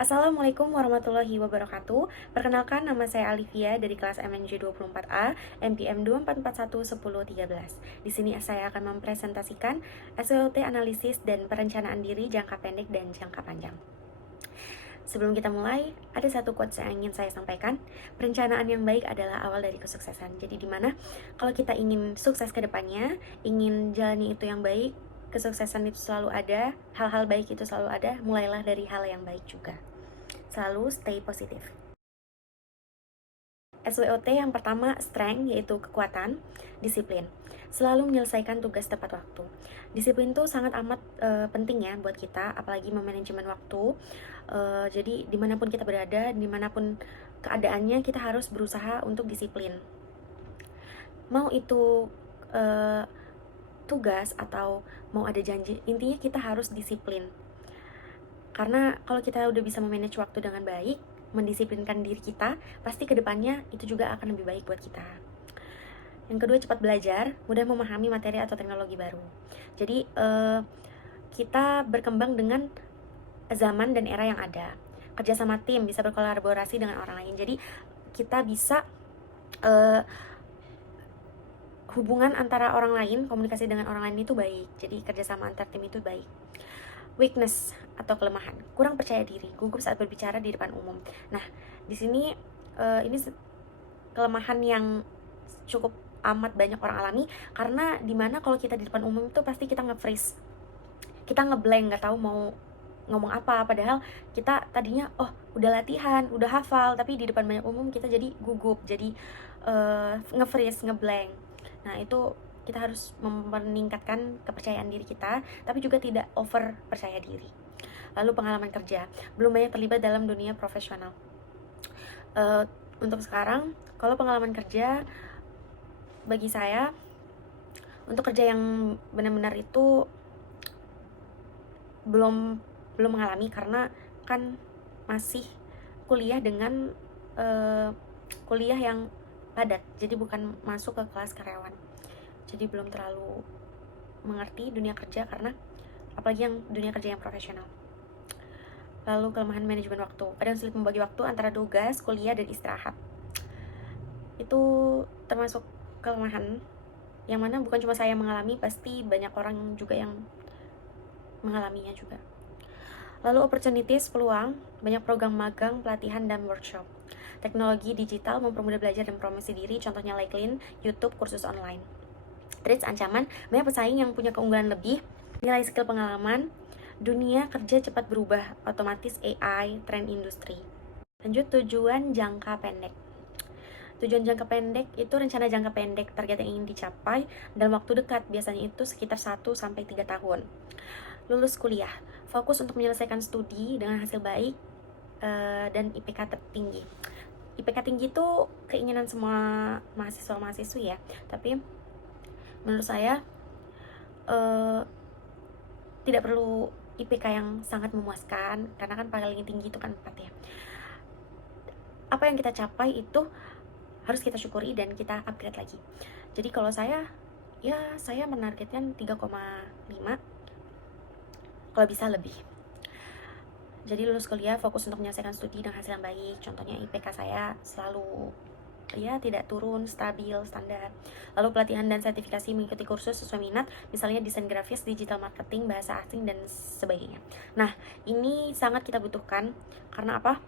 Assalamualaikum warahmatullahi wabarakatuh. Perkenalkan, nama saya Alivia dari kelas MNJ 24A, MPM 24411013. Di sini saya akan mempresentasikan SWOT analisis dan perencanaan diri jangka pendek dan jangka panjang. Sebelum kita mulai, ada satu quotes yang ingin saya sampaikan. Perencanaan yang baik adalah awal dari kesuksesan. Jadi dimana kalau kita ingin sukses ke depannya, ingin jalani itu yang baik, kesuksesan itu selalu ada, hal-hal baik itu selalu ada, mulailah dari hal yang baik juga. Selalu stay positif. SWOT yang pertama, strength, yaitu kekuatan, disiplin. Selalu menyelesaikan tugas tepat waktu. Disiplin itu sangat amat penting ya buat kita, apalagi memanajemen waktu. Jadi dimanapun kita berada, dimanapun keadaannya, kita harus berusaha untuk disiplin. Mau itu tugas atau mau ada janji, intinya kita harus disiplin. Karena kalau kita udah bisa memanage waktu dengan baik, mendisiplinkan diri kita, pasti kedepannya itu juga akan lebih baik buat kita. Yang kedua, cepat belajar, mudah memahami materi atau teknologi baru. Jadi kita berkembang dengan zaman dan era yang ada. Kerja sama tim, bisa berkolaborasi dengan orang lain. Jadi kita bisa hubungan antara orang lain, komunikasi dengan orang lain itu baik. Jadi kerjasama antar tim itu baik. Weakness atau kelemahan, kurang percaya diri, gugup saat berbicara di depan umum. Nah, di sini ini kelemahan yang cukup amat banyak orang alami, karena dimana kalau kita di depan umum itu pasti kita nge-freeze, kita ngeblank, nggak tahu mau ngomong apa, padahal kita tadinya udah latihan, udah hafal, tapi di depan banyak umum kita jadi gugup, jadi nge-freeze, ngeblank. Nah, itu kita harus meningkatkan kepercayaan diri kita, tapi juga tidak over percaya diri. Lalu pengalaman kerja, belum banyak terlibat dalam dunia profesional. Untuk sekarang, kalau pengalaman kerja bagi saya, untuk kerja yang benar-benar itu belum mengalami, karena kan masih kuliah dengan kuliah yang padat, jadi bukan masuk ke kelas karyawan, jadi belum terlalu mengerti dunia kerja, karena apalagi yang dunia kerja yang profesional. Lalu kelemahan manajemen waktu, kadang sulit membagi waktu antara tugas, kuliah, dan istirahat. Itu termasuk kelemahan yang mana bukan cuma saya yang mengalami, pasti banyak orang juga yang mengalaminya juga. Lalu opportunities, peluang, banyak program magang, pelatihan, dan workshop. Teknologi digital mempermudah belajar dan promosi diri, contohnya LinkedIn, YouTube, kursus online. Threats, ancaman, banyak pesaing yang punya keunggulan lebih, nilai skill pengalaman, dunia kerja cepat berubah, otomatis AI, tren industri. Lanjut, tujuan jangka pendek. Tujuan jangka pendek itu rencana jangka pendek, target yang ingin dicapai dalam waktu dekat, biasanya itu sekitar 1-3 tahun. Lulus kuliah, fokus untuk menyelesaikan studi dengan hasil baik dan IPK tertinggi. IPK tinggi itu keinginan semua mahasiswa-mahasiswi ya, tapi menurut saya tidak perlu IPK yang sangat memuaskan, karena kan paling tinggi itu kan 4 ya. Apa yang kita capai itu harus kita syukuri dan kita upgrade lagi. Jadi kalau saya menargetkan 3,5, kalau bisa lebih. Jadi lulus kuliah, fokus untuk menyelesaikan studi dengan hasil yang baik. Contohnya IPK saya selalu tidak turun, stabil, standar. Lalu pelatihan dan sertifikasi, mengikuti kursus sesuai minat, misalnya desain grafis, digital marketing, bahasa asing, dan sebagainya. Nah, ini sangat kita butuhkan, karena apa?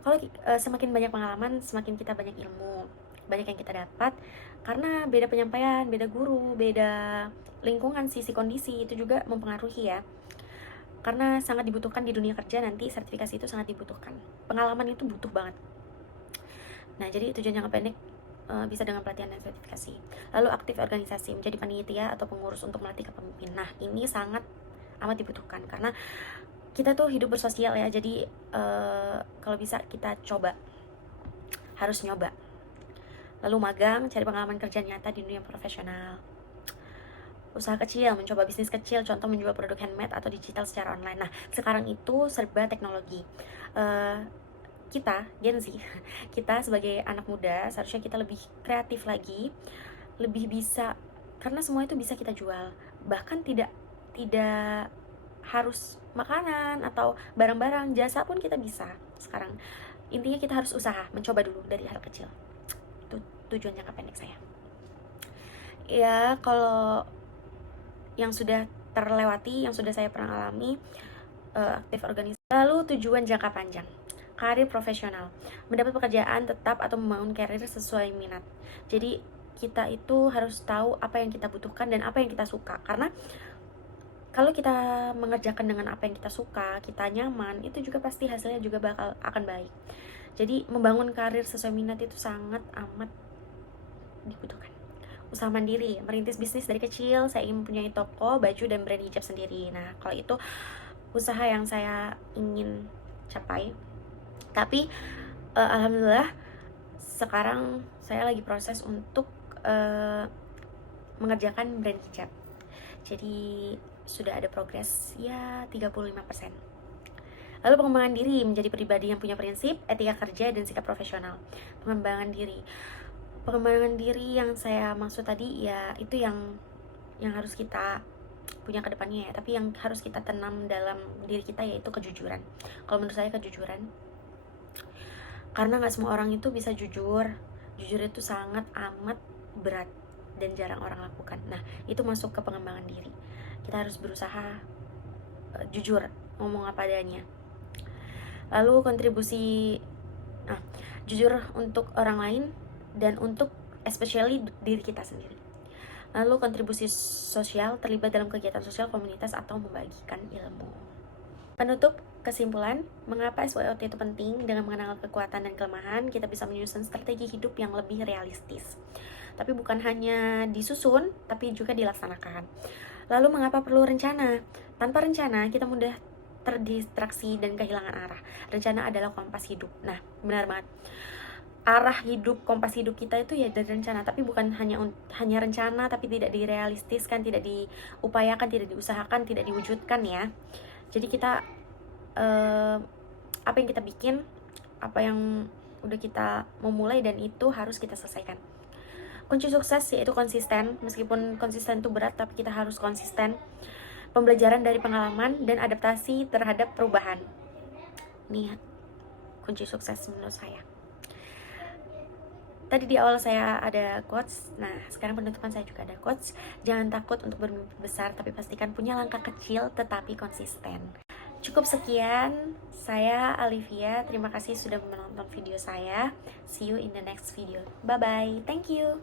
Kalau semakin banyak pengalaman, semakin kita banyak ilmu, banyak yang kita dapat, karena beda penyampaian, beda guru, beda lingkungan, sisi kondisi itu juga mempengaruhi ya, karena sangat dibutuhkan di dunia kerja. Nanti sertifikasi itu sangat dibutuhkan, pengalaman itu butuh banget. Nah, jadi tujuan jangka pendek bisa dengan pelatihan dan sertifikasi. Lalu aktif organisasi, menjadi panitia atau pengurus untuk melatih kepemimpinan. Nah, ini sangat amat dibutuhkan, karena kita tuh hidup bersosial ya, jadi kalau bisa kita coba, harus nyoba. Lalu magang, cari pengalaman kerja nyata di dunia profesional. Usaha kecil, mencoba bisnis kecil, contoh menjual produk handmade atau digital secara online. Nah, sekarang itu serba teknologi. Kita, Gen Z, kita sebagai anak muda, seharusnya kita lebih kreatif lagi, lebih bisa, karena semua itu bisa kita jual. Bahkan tidak harus makanan atau barang-barang, jasa pun kita bisa sekarang. Intinya kita harus usaha, mencoba dulu dari hal kecil. Itu tujuan jangka pendek saya. Ya, kalau yang sudah terlewati, yang sudah saya pernah alami, aktif organisasi. Lalu tujuan jangka panjang, karir profesional, mendapat pekerjaan tetap atau membangun karir sesuai minat. Jadi kita itu harus tahu apa yang kita butuhkan dan apa yang kita suka, karena kalau kita mengerjakan dengan apa yang kita suka, kita nyaman, itu juga pasti hasilnya juga akan baik. Jadi membangun karir sesuai minat itu sangat amat dibutuhkan. Usaha mandiri, merintis bisnis dari kecil. Saya ingin mempunyai toko baju dan brand hijab sendiri. Nah, kalau itu usaha yang saya ingin capai. Tapi alhamdulillah sekarang saya lagi proses untuk mengerjakan brand hijab. Jadi sudah ada progres ya 35%. Lalu pengembangan diri, menjadi pribadi yang punya prinsip, etika kerja, dan sikap profesional. Pengembangan diri yang saya maksud tadi ya itu yang harus kita punya ke depannya ya, tapi yang harus kita tanam dalam diri kita yaitu kejujuran. Kalau menurut saya kejujuran, karena nggak semua orang itu bisa jujur itu sangat amat berat dan jarang orang lakukan. Nah, itu masuk ke pengembangan diri. Kita harus berusaha jujur, ngomong apa adanya. Lalu kontribusi, jujur untuk orang lain dan untuk especially diri kita sendiri. Lalu kontribusi sosial, terlibat dalam kegiatan sosial komunitas atau membagikan ilmu. Penutup, kesimpulan, mengapa SWOT itu penting? Dengan mengenal kekuatan dan kelemahan, kita bisa menyusun strategi hidup yang lebih realistis. Tapi bukan hanya disusun, tapi juga dilaksanakan. Lalu mengapa perlu rencana? Tanpa rencana, kita mudah terdistraksi dan kehilangan arah. Rencana adalah kompas hidup. Nah, benar banget. Arah hidup, kompas hidup kita itu ya dari rencana, tapi bukan hanya rencana tapi tidak direalistiskan, tidak diupayakan, tidak diusahakan, tidak diwujudkan ya. Jadi kita apa yang kita bikin, apa yang udah kita memulai, dan itu harus kita selesaikan. Kunci sukses yaitu konsisten. Meskipun konsisten itu berat, tapi kita harus konsisten. Pembelajaran dari pengalaman dan adaptasi terhadap perubahan. Nih kunci sukses menurut saya. Tadi di awal saya ada quotes. Nah, sekarang penutupan saya juga ada quotes. Jangan takut untuk bermimpi besar, tapi pastikan punya langkah kecil tetapi konsisten. Cukup sekian, saya Alivia. Terima kasih sudah menonton video saya. See you in the next video. Bye-bye. Thank you.